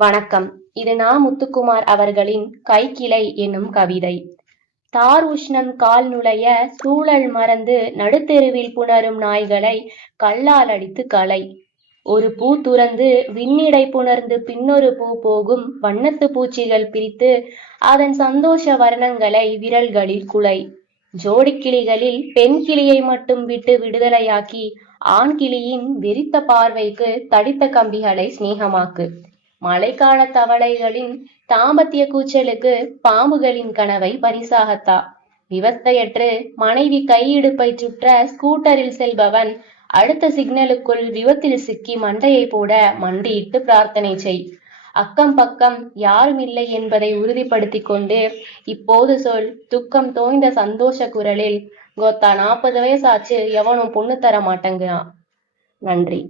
வணக்கம். இது நா. முத்துக்குமார் அவர்களின் கைக்கிளை என்னும் கவிதை. தார் உஷ்ணம் கால் நுழைய சூழல் மறந்து நடுத்தெருவில் புணரும் நாய்களை கல்லால் அடித்து களை. ஒரு பூ துறந்து விண்ணிடை புணர்ந்து பின்னொரு பூ போகும் வண்ணத்து பூச்சிகள் பிரித்து அதன் சந்தோஷ வர்ணங்களை விரல்களில் குலை. ஜோடிக்கிளிகளில் பெண் கிளியை மட்டும் விட்டு விடுதலையாக்கி ஆண் கிளியின் வெறித்த பார்வைக்கு தடித்த கம்பிகளை சிநேகமாக்கு. மழைக்கால தவளைகளின் தாம்பத்திய கூச்சலுக்கு பாம்புகளின் கனவை பரிசாகத்தா. விவஸ்தையற்று மனைவி கையிடுப்பை சுற்ற ஸ்கூட்டரில் செல்பவன் அடுத்த சிக்னலுக்குள் விபத்தில் சிக்கி மண்டையை போட மண்டியிட்டு பிரார்த்தனை செய். அக்கம் பக்கம் யாரும் இல்லை என்பதை உறுதிப்படுத்தி கொண்டு இப்போது சொல் துக்கம் தோய்ந்த சந்தோஷ குரலில், கோத்தா 40 வயசாச்சு எவனும் பொண்ணு தர மாட்டேங்கிறான். நன்றி.